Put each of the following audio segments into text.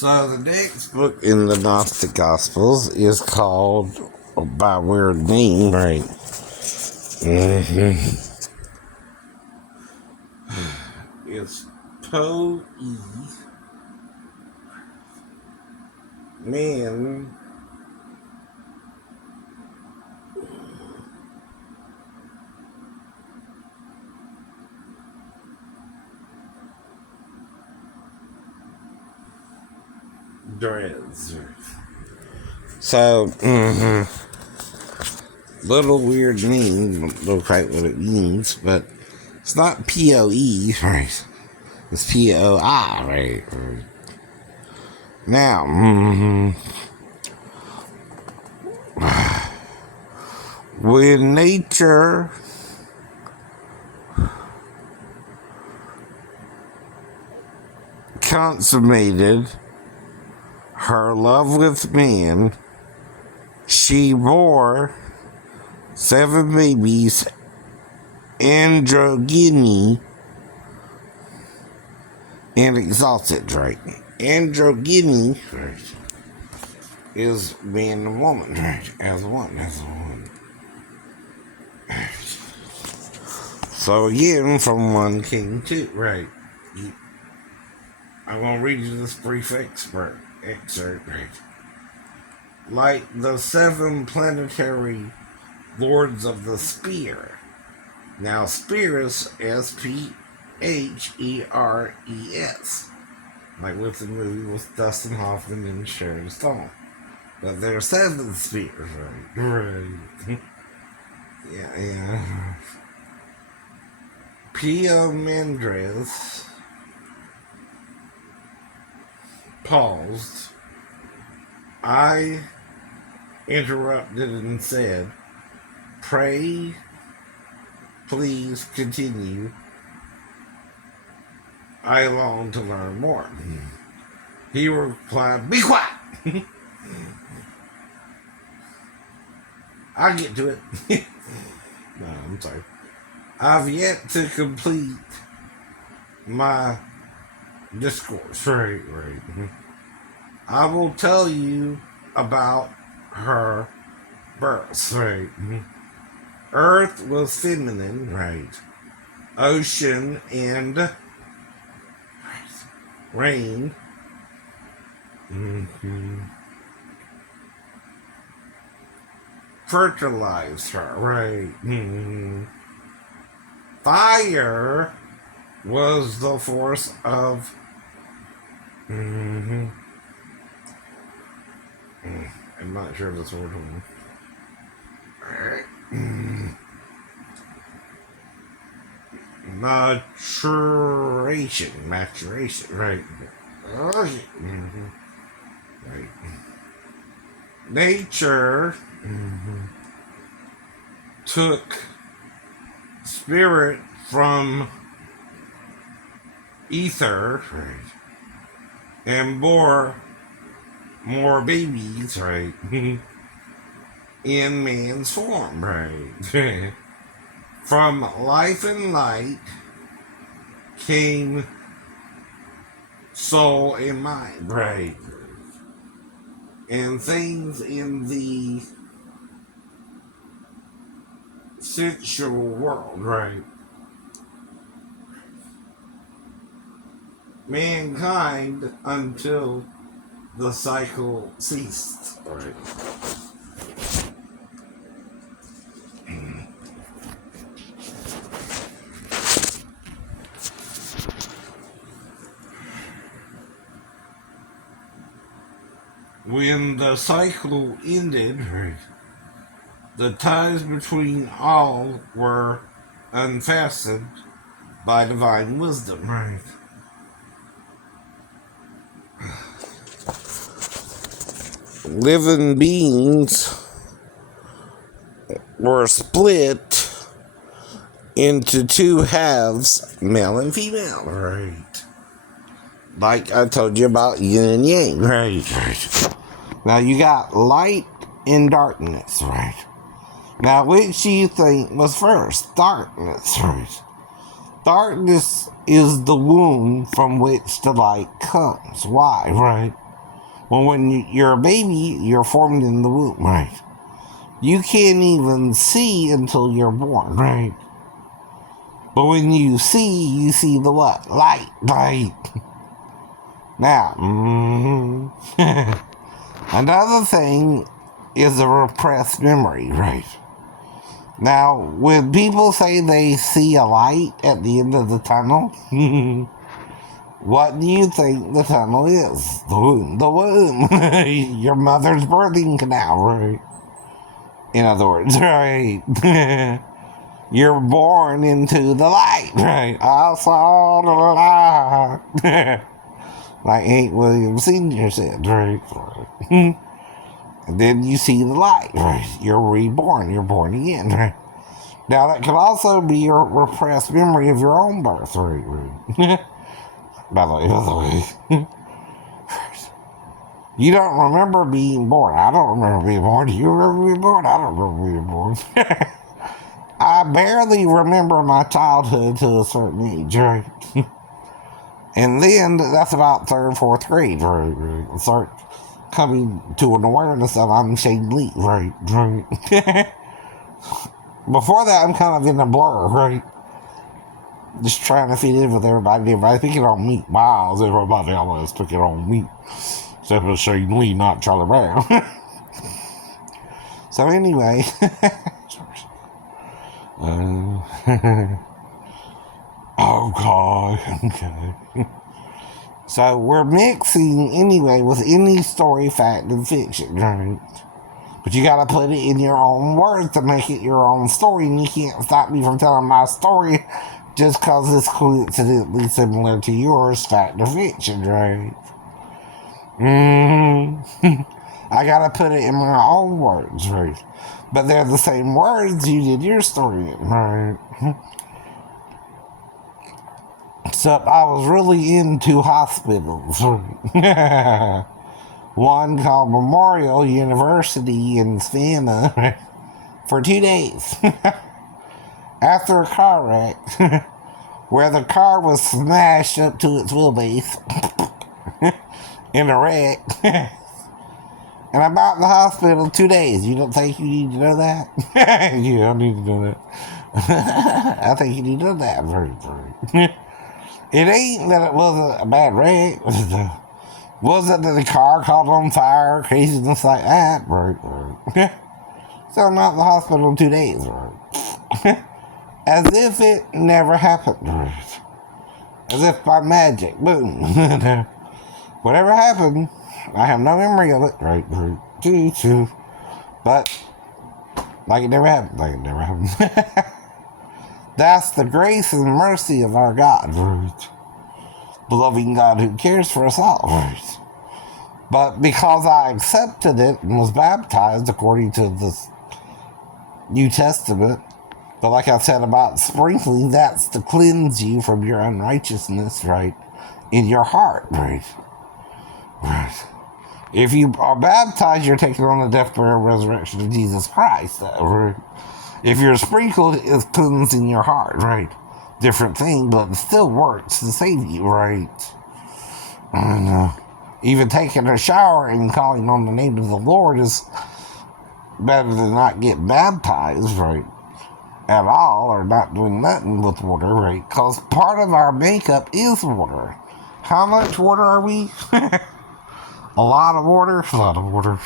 So the next book in the Gnostic Gospels is called, by a weird name, right? It's Poe-E Man Dreads. So, little weird name, don't know quite what it means, but it's not P-O-E, right? It's P-O-I, right? Now, when nature consummated her love with man, she bore 7 babies, androgyny, and exalted, right? Androgyny, right, is man and woman, right? As one. So again, from one king two, right? I'm gonna read you this brief excerpt, right? Like the 7 planetary lords of the spear. Now, spears, S-P-H-E-R-E-S. Like with the movie with Dustin Hoffman and Sharon Stone. But there are 7 spears, right? Right. Yeah. Pio Mendres paused. I interrupted and said, "Pray, please continue. I long to learn more." He replied, "Be quiet." I'll get to it. No, I'm sorry. I've yet to complete my discourse. Right. I will tell you about her birth. Right. Earth was feminine. Right. Ocean and rain. Fertilized her. Right. Fire was the force of I'm not sure if that's word one. Maturation, right. Right. Nature took spirit from ether, right, and bore more babies, right, in man's form, right. From life and light came soul and mind, right, and things in the sensual world, right. Mankind until the cycle ceased, right. When the cycle ended, right, the ties between all were unfastened by divine wisdom, right. Living beings were split into 2 halves, male and female, right. Like I told you about yin and yang, right. Now you got light and darkness, right. Now which do you think was first? Darkness, right. Darkness is the womb from which the light comes. Why, right? Well, when you're a baby, you're formed in the womb, right? You can't even see until you're born, right? But when you see the what? Light, light. Now, another thing is a repressed memory, right? Now, when people say they see a light at the end of the tunnel, what do you think the tunnel is? The womb. The womb. Your mother's birthing canal, right? In other words, right? You're born into the light, right? I saw the light. Like Hank Williams Sr. said, right? And then you see the light, right? You're reborn. You're born again, right? Now, that could also be your repressed memory of your own birth, right? By the way. You don't remember being born. I don't remember being born. Do you remember being born? I don't remember being born. I barely remember my childhood to a certain age, right? And then that's about third, fourth grade, right? I start coming to an awareness of I'm Shane Lee, right? Before that, I'm kind of in a blur, right? Just trying to fit in with everybody. Everybody picking on me. Miles, everybody else picking on me. Except for Shane Lee, not Charlie Brown. So anyway. Oh God. Okay. So we're mixing anyway with any story, fact, and fiction, right? But you gotta put it in your own words to make it your own story, and you can't stop me from telling my story just cause it's coincidentally similar to yours, fact or fiction, right? I gotta put it in my own words, right? But they're the same words you did your story in, right? Except I was really into hospitals. One called Memorial University in Savannah for 2 days. After a car wreck, where the car was smashed up to its wheelbase in a wreck. And I'm out in the hospital 2 days. You don't think you need to know that? Yeah, I need to know that. I think you need to know that. It ain't that it wasn't a bad wreck. Wasn't that the car caught on fire, craziness like that. Right. So I'm out in the hospital 2 days. Right. As if it never happened. Right. As if by magic. Boom. Whatever happened, I have no memory of it. Right. But, like it never happened. That's the grace and mercy of our God, right? The loving God who cares for us all, right? But because I accepted it and was baptized according to the New Testament, but like I said about sprinkling, that's to cleanse you from your unrighteousness, right? In your heart, right? Right. If you are baptized, you're taking on the death, burial, resurrection of Jesus Christ, right? If you're sprinkled, it's cleansing your heart, right? Different thing, but it still works to save you, right? And even taking a shower and calling on the name of the Lord is better than not get baptized, right? At all, or not doing nothing with water, right? Because part of our makeup is water. How much water are we? A lot of water? A lot of water.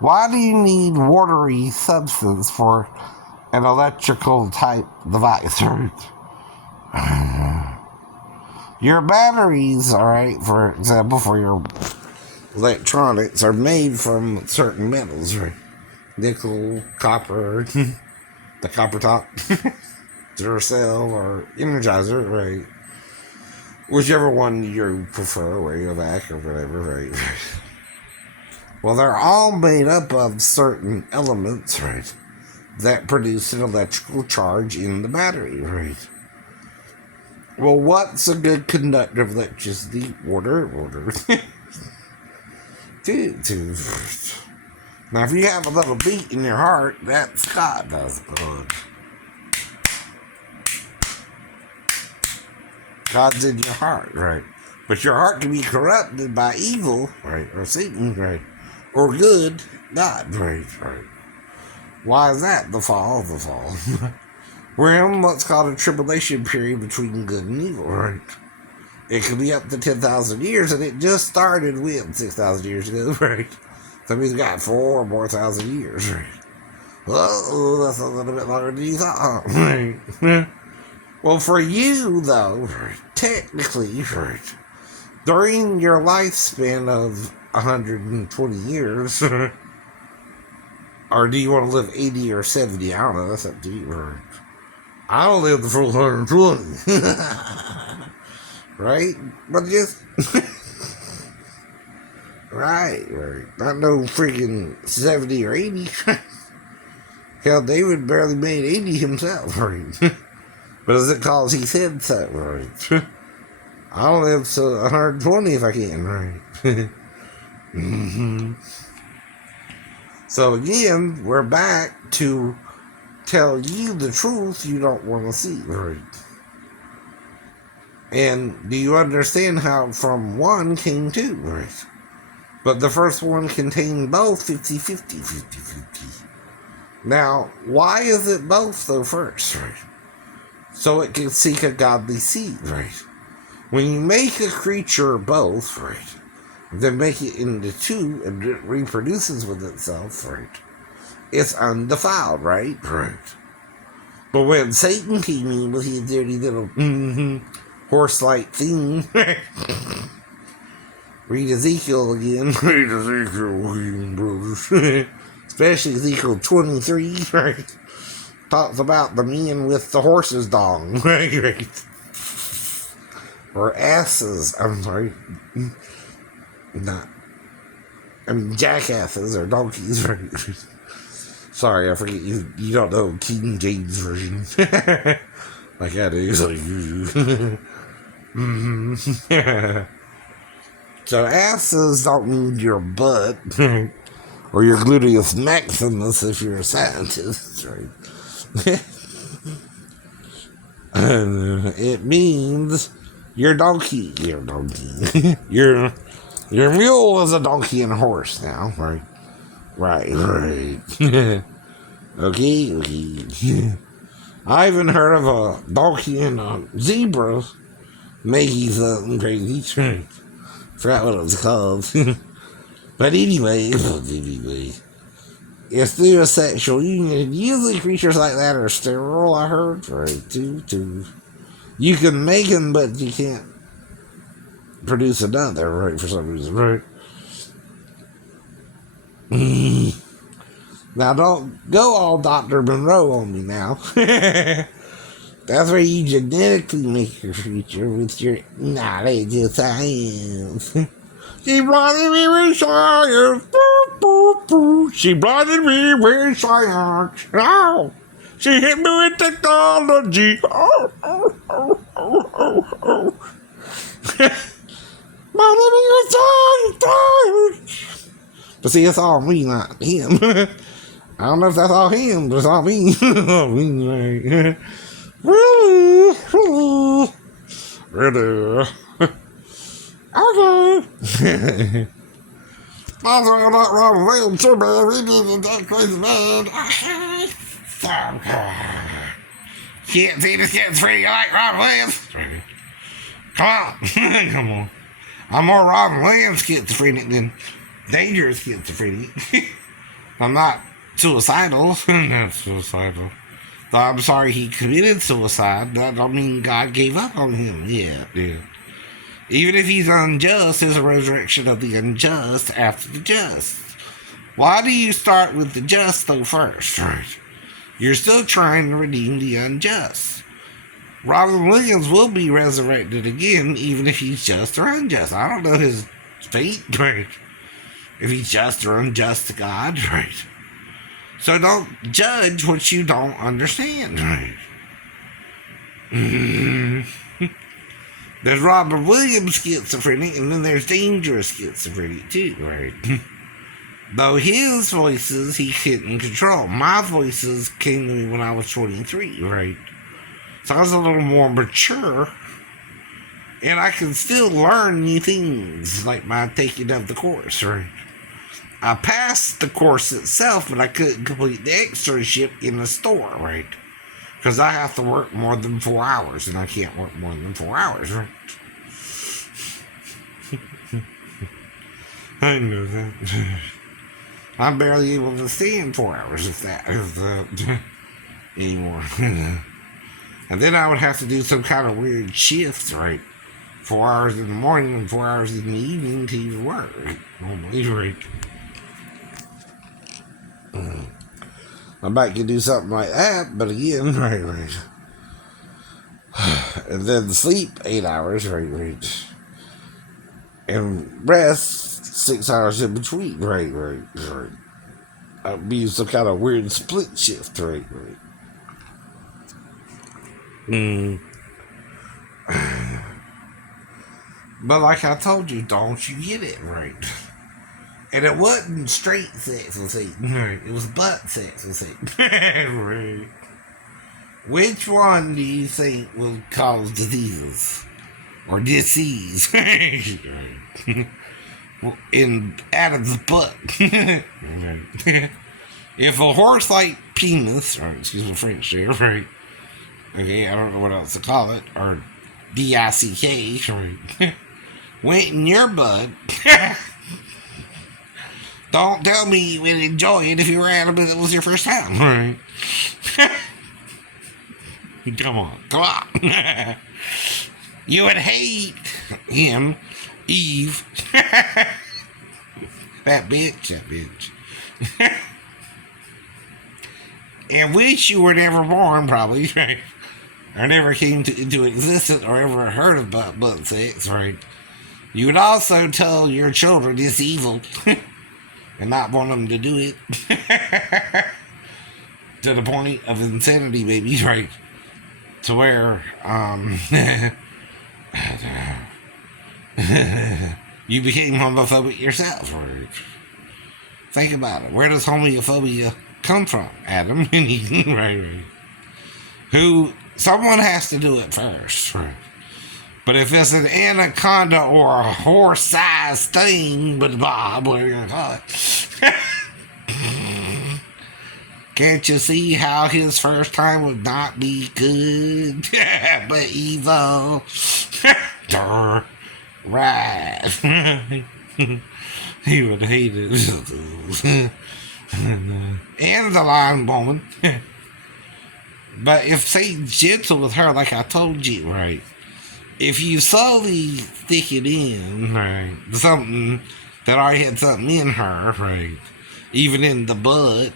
Why do you need watery substance for an electrical type device, right? Your batteries, alright, for example, for your electronics are made from certain metals, right? Nickel, copper, the copper top, Duracell, or Energizer, right? Whichever one you prefer, Radiovac or whatever, right? Well, they're all made up of certain elements, right, that produce an electrical charge in the battery, right? Well, what's a good conductor of electricity? Water. Now, if you have a little beat in your heart, that's God does good. God's in your heart, right? But your heart can be corrupted by evil, right, or Satan, right, or good, God, right. Why is that? The fall. We're in what's called a tribulation period between good and evil, right? It could be up to 10,000 years, and it just started with 6,000 years ago, right? So we've got 4 more thousand years, right? Well, that's a little bit longer than you thought, right? Well, for you, though, technically, right, during your lifespan of 120 years, or do you want to live 80 or 70? I don't know, that's up to you, right? I don't live the full 120. Right? But just right. Not no freaking 70 or 80. Hell, David barely made 80 himself, right? But is it cause he said so, right? I'll live to 120 if I can, right? So again, we're back to tell you the truth you don't want to see, right? And do you understand how from one came two, right? But the first one contained both 50-50. Now, why is it both though first, right? So it can seek a godly seed, right? When you make a creature both, right, then make it into two and it reproduces with itself, right? It's undefiled, right? But when Satan came in with his dirty little horse-like thing, read Ezekiel again. Read Ezekiel again, brothers. Especially Ezekiel 23, right? Talks about the men with the horses dong, right? Or asses, I'm sorry. Jackasses or donkeys, right? Sorry, I forget you don't know King James Version. Like I do, so So asses don't mean your butt, or your gluteus maximus if you're a scientist, right? It means your donkey. Your mule is a donkey and a horse now, right? Right. Okay. I even heard of a donkey and a zebra making something crazy. Forgot what it was called. But anyway, it's through a sexual union. Usually creatures like that are sterile, I heard. Right, too. You can make them, but you can't produce another, right, for some reason, right? Now, don't go all Dr. Monroe on me now. That's where you genetically make your creature with your knowledge of science. She blinded me with science. She blinded me with science. Oh, she hit me with technology. Blinded me with science. But see, it's all me, not him. I don't know if that's all him, but it's all me. Really? Okay. That's why I'm not Robin Williams, too, man. We need that crazy man. Can't see the schizophrenia like Robin Williams. Come on. I'm more Robin Williams schizophrenic than dangerous schizophrenic. I'm not suicidal. Not suicidal. I'm sorry he committed suicide. That don't mean God gave up on him. Yeah. Even if he's unjust, there's a resurrection of the unjust after the just. Why do you start with the just, though, first? Right. You're still trying to redeem the unjust. Robin Williams will be resurrected again, even if he's just or unjust. I don't know his fate, right? If he's just or unjust to God, right? So don't judge what you don't understand, right? There's Robert Williams schizophrenic, and then there's dangerous schizophrenic too, right? Though his voices he couldn't control. My voices came to me when I was 23, right? So I was a little more mature And I can still learn new things, like my taking of the course, right? I passed the course itself, but I couldn't complete the externship in the store, right? Because I have to work more than 4 hours, and I can't work more than 4 hours, right? I know that. I'm barely able to stand 4 hours if that is anymore. And then I would have to do some kind of weird shifts, right? 4 hours in the morning and 4 hours in the evening to even work. Normally, right? I might could do something like that, but again, right. And then sleep 8 hours, right. And rest 6 hours in between, right. I'd be some kind of weird split shift, right. But like I told you, don't you get it right. And it wasn't straight sex with Satan, right? It was butt sex with Satan. Right. Which one do you think will cause diseases? Or disease? In Adam's butt. If a horse-like penis, or excuse my French there, right? Okay, I don't know what else to call it, or D-I-C-K, right? Went in your butt. Don't tell me you would enjoy it if you were adamant it was your first time, right? Come on. You would hate him, Eve. That bitch. And wish you were never born, probably, right? Or never came into existence or ever heard of butt sex, right? You would also tell your children it's evil and not want them to do it. To the point of insanity, baby, right? To where, you became homophobic yourself, right? Think about it. Where does homophobia come from, Adam? Right. Someone has to do it first, right? But if it's an anaconda or a horse-sized thing, but Bob, what are you gonna call it? Can't you see how his first time would not be good, but evil? Right. He would hate it. And the lion woman. But if Satan's gentle with her, like I told you, right? If you slowly stick it in, right, something that already had something in her, right, even in the butt,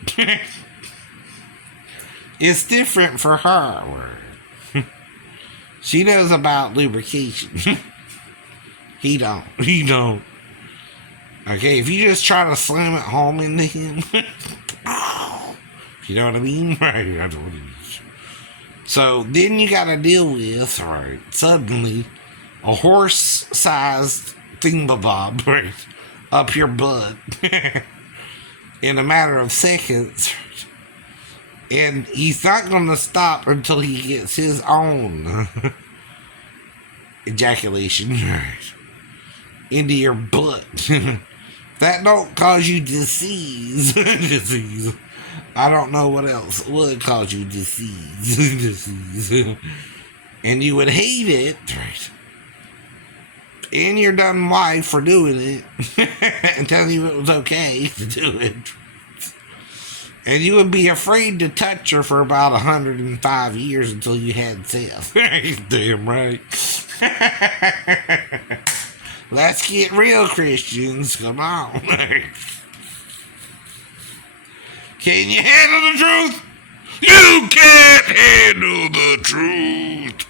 it's different for her. She knows about lubrication. He don't. Okay, if you just try to slam it home into him, you know what I mean? Right, that's what it is. So then you gotta deal with, right, suddenly, a horse-sized thingamabob, right, up your butt in a matter of seconds. And he's not gonna stop until he gets his own ejaculation, right, into your butt. That don't cause you disease. I don't know what else would cause you disease. And you would hate it, right? And your dumb wife for doing it and telling you it was okay to do it. And you would be afraid to touch her for about 105 years until you had sex. Damn right. Let's get real, Christians. Come on. Can you handle the truth? You can't handle the truth.